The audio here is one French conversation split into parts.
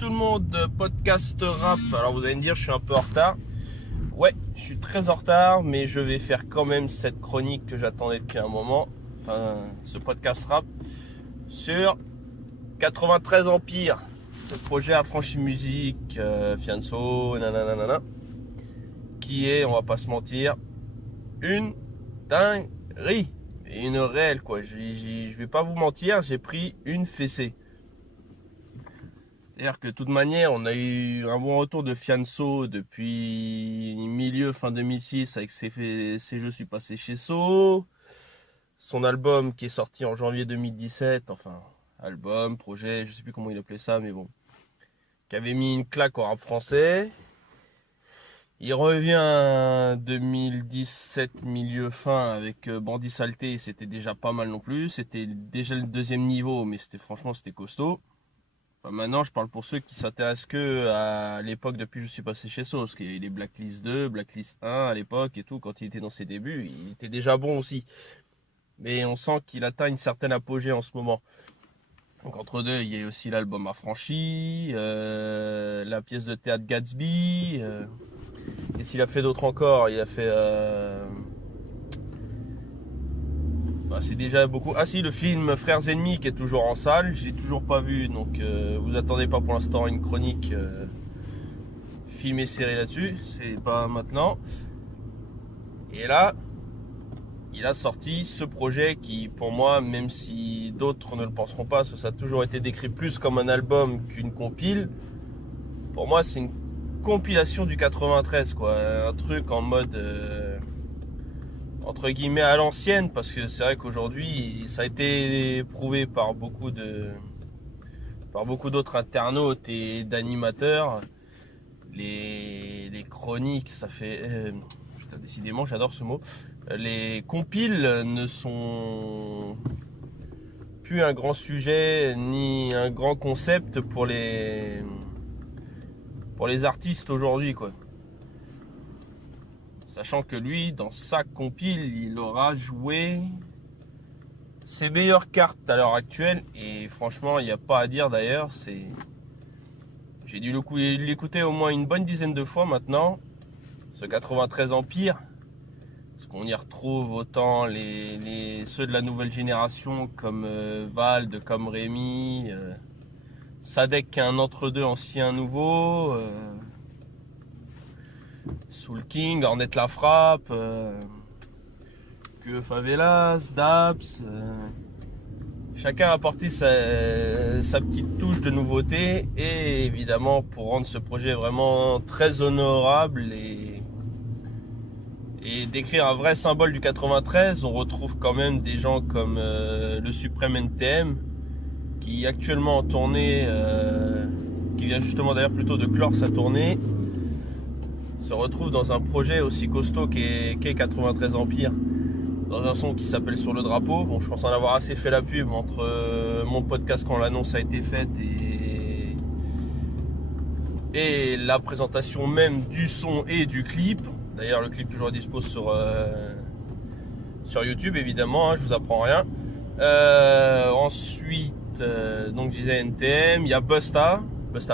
tout le monde, podcast rap. Alors vous allez me dire, je suis un peu en retard. Ouais, je suis très en retard, mais je vais faire quand même cette chronique que j'attendais depuis un moment. Enfin, ce podcast rap sur 93 Empire, le projet Affranchi Musique, Fianso, nanana, qui est, on va pas se mentir, une dinguerie. Et une réelle quoi. Je vais pas vous mentir, j'ai pris une fessée. C'est-à-dire que de toute manière, on a eu un bon retour de Fianso depuis fin 2006 avec ses Je suis passé chez So. Son album qui est sorti en janvier 2017, enfin album, projet, je sais plus comment il appelait ça, mais bon, qui avait mis une claque au rap français. Il revient 2017 milieu fin avec Bandit Saleté, c'était déjà pas mal non plus, c'était déjà le deuxième niveau, mais c'était costaud. Enfin, maintenant je parle pour ceux qui s'intéressent que à l'époque depuis que je suis passé chez Sauce, qu'il y a eu les Blacklist 2, Blacklist 1 à l'époque et tout, quand il était dans ses débuts, il était déjà bon aussi. Mais on sent qu'il atteint une certaine apogée en ce moment. Donc entre deux, il y a aussi l'album Affranchi, la pièce de théâtre Gatsby. Qu'est-ce qu'il a fait d'autre encore? Il a fait... c'est déjà beaucoup. Ah si, le film Frères Ennemis qui est toujours en salle. J'ai toujours pas vu, donc vous attendez pas pour l'instant une chronique film et série là-dessus. C'est pas maintenant. Et là, il a sorti ce projet qui, pour moi, même si d'autres ne le penseront pas, ça a toujours été décrit plus comme un album qu'une compile. Pour moi, c'est une compilation du 93 quoi, un truc en mode entre guillemets à l'ancienne, parce que c'est vrai qu'aujourd'hui ça a été prouvé par beaucoup d'autres internautes et d'animateurs, les chroniques, ça fait putain, décidément j'adore ce mot, les compiles ne sont plus un grand sujet ni un grand concept pour les artistes aujourd'hui quoi. Sachant que lui, dans sa compile, il aura joué ses meilleures cartes à l'heure actuelle. Et franchement, il n'y a pas à dire d'ailleurs. J'ai dû l'écouter au moins une bonne dizaine de fois maintenant. Ce 93 Empire. Parce qu'on y retrouve autant ceux de la nouvelle génération comme Vald, comme Rémi. Sadek qui est un entre-deux ancien-nouveau. Soul King, Ornette La Frappe, que Favelas, Daps, chacun a apporté sa petite touche de nouveauté, et évidemment pour rendre ce projet vraiment très honorable et décrire un vrai symbole du 93, on retrouve quand même des gens comme le Suprême NTM qui est actuellement en tournée, qui vient justement d'ailleurs plutôt de clore sa tournée, se retrouve dans un projet aussi costaud qu'est 93 Empire, dans un son qui s'appelle Sur le drapeau. Bon, je pense en avoir assez fait la pub entre mon podcast quand l'annonce a été faite et la présentation même du son et du clip. D'ailleurs, le clip toujours à dispo sur YouTube, évidemment, hein, je vous apprends rien. Ensuite, donc je disais NTM, il y a Busta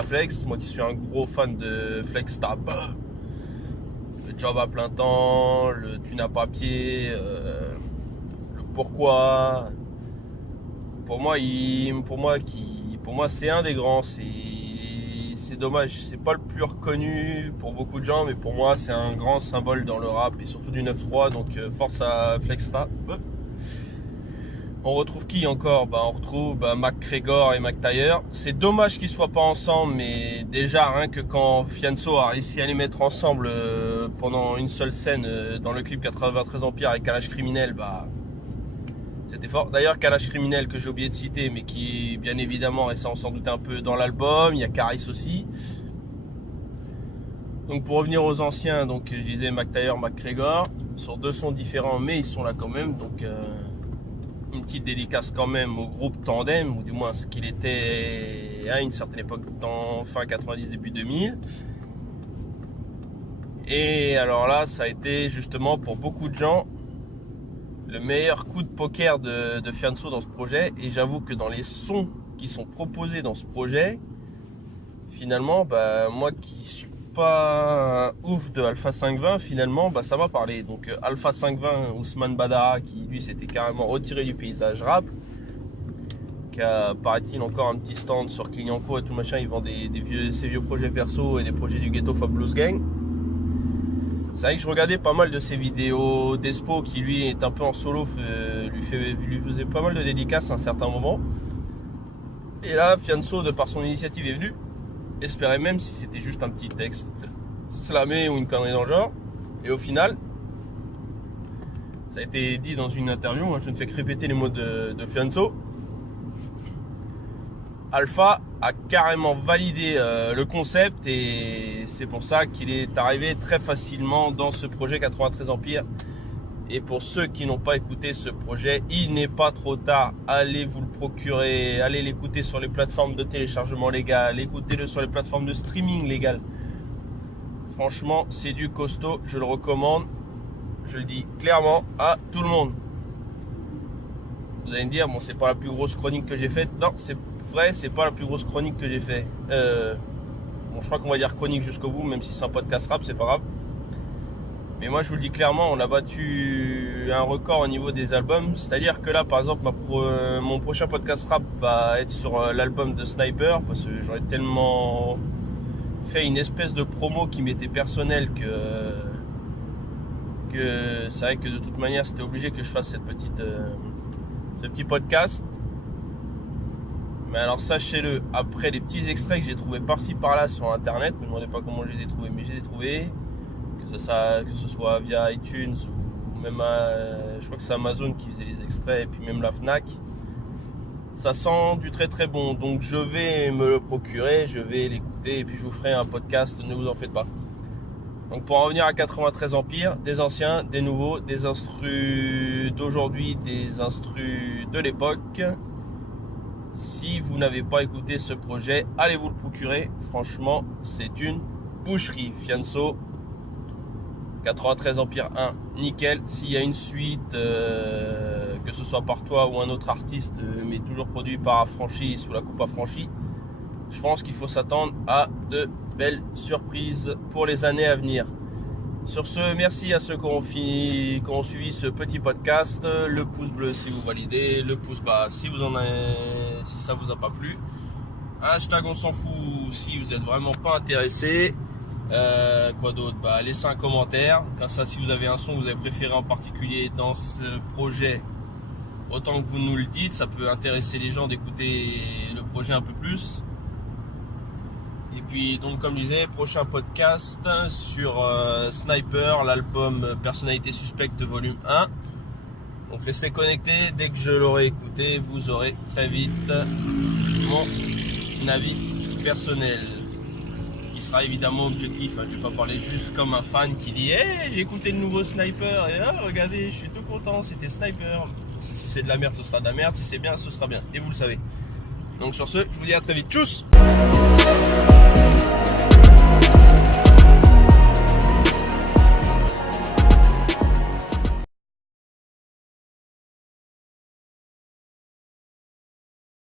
Flex, moi qui suis un gros fan de Flex Tab. Job à plein temps, le thune à papier, le pourquoi. Pour moi, c'est un des grands. C'est dommage, c'est pas le plus reconnu pour beaucoup de gens, mais pour moi, c'est un grand symbole dans le rap et surtout du 9-3. Donc, force à Flexta. On retrouve qui encore? On retrouve McGregor et McTayer. C'est dommage qu'ils soient pas ensemble, mais déjà rien que quand Fianso a réussi à les mettre ensemble pendant une seule scène dans le clip 93 Empire avec Kalash Criminel, c'était fort. D'ailleurs Kalash Criminel que j'ai oublié de citer, mais qui bien évidemment, et ça on s'en doute un peu, dans l'album. Il y a Caris aussi. Donc pour revenir aux anciens, donc je disais McTayer, McGregor, sur deux sons différents, mais ils sont là quand même. Donc une petite dédicace quand même au groupe Tandem, ou du moins ce qu'il était à une certaine époque, fin 90, début 2000. Et alors là, ça a été justement pour beaucoup de gens le meilleur coup de poker de Fianso dans ce projet. Et j'avoue que dans les sons qui sont proposés dans ce projet, finalement, moi qui suis pas ouf de Alpha 520, finalement, ça m'a parlé. Donc Alpha 520, Ousmane Badara, qui lui s'était carrément retiré du paysage rap, qui a, paraît-il, encore un petit stand sur Clignancourt et tout machin. Il vend ses vieux projets perso et des projets du Ghetto Fabulous Gang. C'est vrai que je regardais pas mal de ses vidéos d'Espo, qui lui est un peu en solo, lui faisait pas mal de dédicaces à un certain moment. Et là, Fianso, de par son initiative, est venu. Espérait même si c'était juste un petit texte slamé ou une connerie dans le genre. Et au final, ça a été dit dans une interview, moi je ne fais que répéter les mots de Fianso. Alpha a carrément validé le concept et c'est pour ça qu'il est arrivé très facilement dans ce projet 93 Empire. Et pour ceux qui n'ont pas écouté ce projet, il n'est pas trop tard. Allez vous le procurer, allez l'écouter sur les plateformes de téléchargement légal, écoutez-le sur les plateformes de streaming légal. Franchement, c'est du costaud, je le recommande. Je le dis clairement à tout le monde. Vous allez me dire, bon, c'est pas la plus grosse chronique que j'ai faite. Non, c'est vrai, c'est pas la plus grosse chronique que j'ai faite. Bon, je crois qu'on va dire chronique jusqu'au bout, même si c'est un podcast rap, c'est pas grave. Mais moi je vous le dis clairement, on a battu un record au niveau des albums. C'est-à-dire que là par exemple mon prochain podcast rap va être sur l'album de Sniper. Parce que j'aurais tellement fait une espèce de promo qui m'était personnelle que c'est vrai que de toute manière c'était obligé que je fasse ce petit podcast. Mais alors sachez-le, après les petits extraits que j'ai trouvés par-ci par-là sur internet, ne me demandez pas comment je les ai trouvés, mais je les ai trouvés. Que ce soit via iTunes ou même je crois que c'est Amazon qui faisait les extraits et puis même la Fnac, ça sent du très très bon. Donc je vais me le procurer, je vais l'écouter et puis je vous ferai un podcast, ne vous en faites pas. Donc pour en revenir à 93 Empire, des anciens, des nouveaux, des instrus d'aujourd'hui, des instrus de l'époque. Si vous n'avez pas écouté ce projet, allez vous le procurer. Franchement, c'est une boucherie. Fianso 93 Empire 1, nickel. S'il y a une suite, que ce soit par toi ou un autre artiste, mais toujours produit par Affranchi sous la coupe Affranchi, je pense qu'il faut s'attendre à de belles surprises pour les années à venir. Sur ce, merci à ceux qui ont suivi ce petit podcast. Le pouce bleu si vous validez, le pouce bas si ça vous a pas plu. Hashtag on s'en fout si vous êtes vraiment pas intéressé. Quoi d'autre, laissez un commentaire. Comme ça, si vous avez un son que vous avez préféré en particulier dans ce projet, autant que vous nous le dites, ça peut intéresser les gens d'écouter le projet un peu plus. Et puis donc comme je disais, prochain podcast sur Sniper, l'album Personnalité Suspecte volume 1. Donc restez connectés, dès que je l'aurai écouté, vous aurez très vite mon avis personnel. Qui sera évidemment objectif, je vais pas parler juste comme un fan qui dit hey, j'ai écouté le nouveau Sniper et regardez, je suis tout content, c'était Sniper. Si c'est de la merde, ce sera de la merde, si c'est bien, ce sera bien, et vous le savez. Donc sur ce, je vous dis à très vite, tchuss.